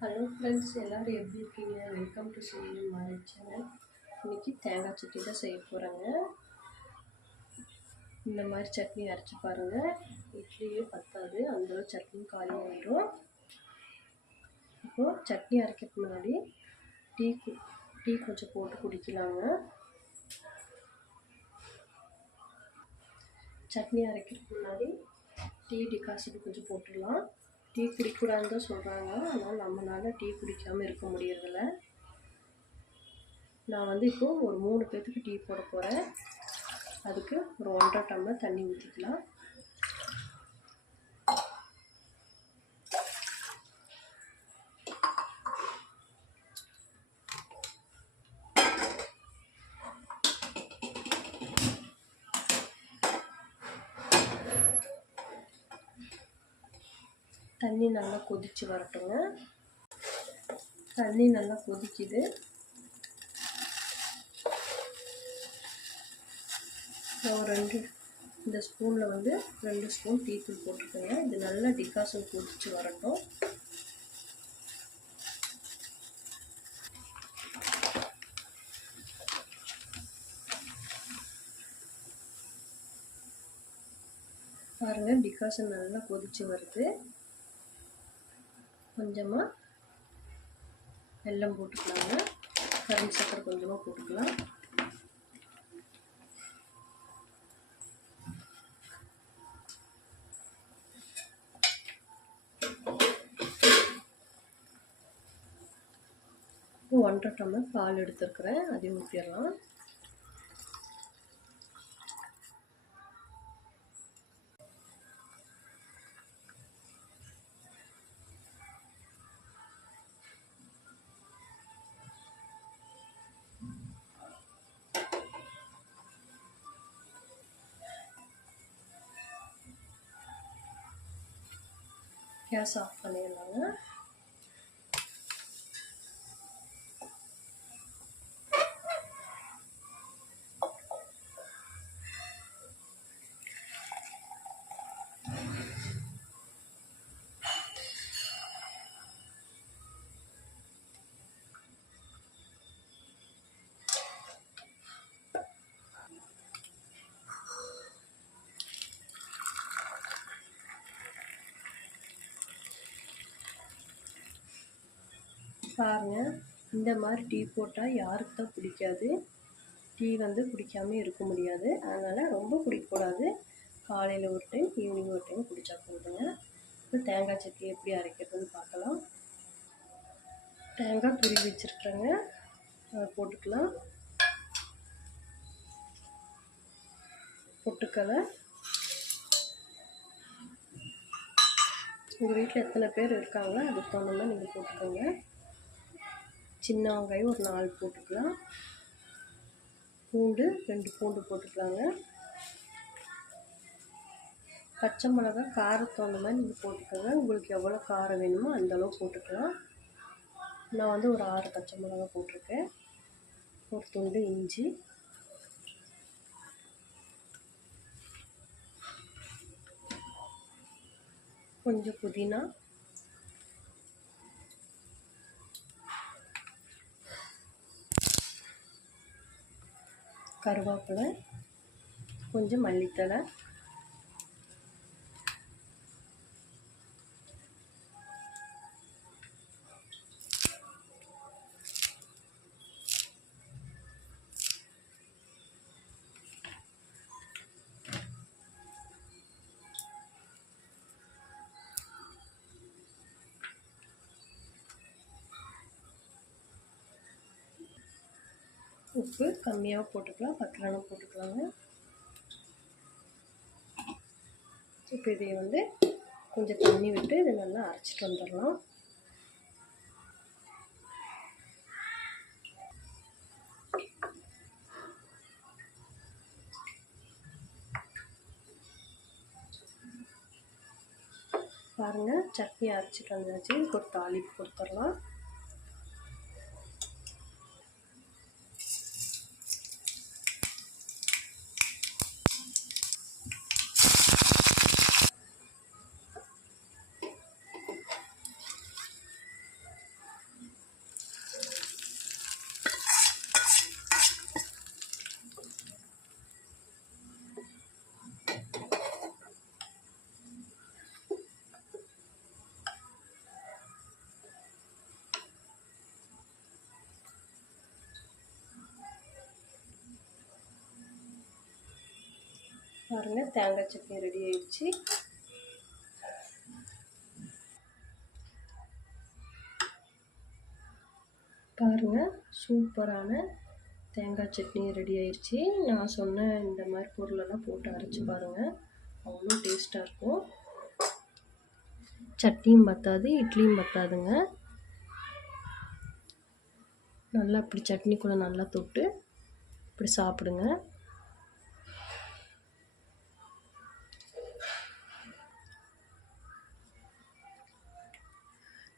Hello friends எல்லோரும் எப்படி இருக்கீங்க? வெல்கம் டு செய்தி மாதிரி சேனல் இன்றைக்கி தேங்காய் சட்னி தான் செய்ய போகிறேங்க இந்த மாதிரி சட்னி அரைச்சி பாருங்கள் இட்லியே பத்தாது. அந்த சட்னி காலி ஆகிடும் இப்போது சட்னி அரைக்கிறதுக்கு முன்னாடி டீ கு- டீ கொஞ்சம் போட்டு குடிக்கலாங்க. சட்னி அரைக்கிறதுக்கு முன்னாடி டீ டிகாசிட் கொஞ்சம் போட்டுடலாம். டீ குடிக்கக்கூடாதுன்னு தான் சொல்கிறாங்க ஆனால் நம்மளால் டீ குடிக்காமல் இருக்க முடியறதில்ல. நான் வந்து இப்போது ஒரு மூணு பேர்த்துக்கு டீ போட போகிறேன் அதுக்கு ஒரு ஒன்றரை டம்ளர் தண்ணி ஊற்றிக்கலாம் தண்ணி நல்லா கொதிச்சு வரட்டுங்க. தண்ணி நல்லா கொதிக்குது. ஒரு ரெண்டு இந்த ஸ்பூனில் வந்து ரெண்டு ஸ்பூன் டீத்தூள் போட்டுக்கோங்க. இது நல்லா டிகாசம் கொதிச்சு வரட்டும். பாருங்கள் டிகாசன் நல்லா கொதிச்சு வருது. கொஞ்சமாக வெல்லம் போட்டுக்கலாங்க. கரும்பு சக்கரை கொஞ்சமாக போட்டுக்கலாம். ஒன்றரை டம்ளர் பால் எடுத்துருக்குறேன். அதையும் ஊற்றிடலாம் கேஸ் ஆஃப் பண்ணிடலாங்க பாருங்கள் இந்த மாதிரி டீ போட்டால் யாருக்கு தான் பிடிக்காது? டீ வந்து குடிக்காம இருக்க முடியாது. அதனால் ரொம்ப குடிக்கக்கூடாது. காலையில் ஒரு டைம் ஈவினிங் ஒரு டைம் குடித்தா போதுங்க. இப்போ தேங்காய் சட்னி எப்படி அரைக்கிறதுன்னு பார்க்கலாம். தேங்காய் துருவி வச்சுருக்குறேங்க. போட்டுக்கலாம். பொட்டுக்கலை. உங்கள் வீட்டில் எத்தனை பேர் இருக்காங்களோ அதுக்கு தகுந்த மாதிரி நீங்கள் போட்டுக்கோங்க. சின்ன வெங்காயம் ஒரு நாலு போட்டுக்கலாம். பூண்டு ரெண்டு பூண்டு போட்டுக்கலாங்க. பச்சை மிளகா காரத்துக்கு தகுந்த மாதிரி நீங்கள் போட்டுக்கோங்க. உங்களுக்கு எவ்வளோ காரம் வேணுமோ அந்த அளவு போட்டுக்கலாம். நான் வந்து ஒரு ஆறு பச்சை மிளகா போட்டிருக்கேன். ஒரு துண்டு இஞ்சி. கொஞ்சம் புதினா. கருவேப்பிலை கொஞ்சம் மல்லித்தழை உப்பு கம்மியாக போட்டுக்கலாம் பத்திரமாக போட்டுக்கலாங்க. இப்போ இதை வந்து கொஞ்சம் தண்ணி விட்டு இதை நல்லா அரைச்சிட்டு வந்துடலாம். பாருங்கள் சட்னி அரைச்சிட்டு வந்தாச்சு ஒரு தாளிப்பு கொடுத்துடலாம். பாருங்கள் தேங்காய் சட்னி ரெடி ஆயிடுச்சு. பாருங்கள் சூப்பரான தேங்காய் சட்னி ரெடி ஆயிடுச்சு. நான் சொன்ன இந்த மாதிரி பொருளெல்லாம் போட்டு அரைச்சி பாருங்கள் அவ்வளோ டேஸ்ட்டாக இருக்கும். சட்னியும் பற்றாது இட்லியும் பற்றாதுங்க நல்லா இப்படி சட்னி கூட நல்லா தொட்டு இப்படி சாப்பிடுங்க.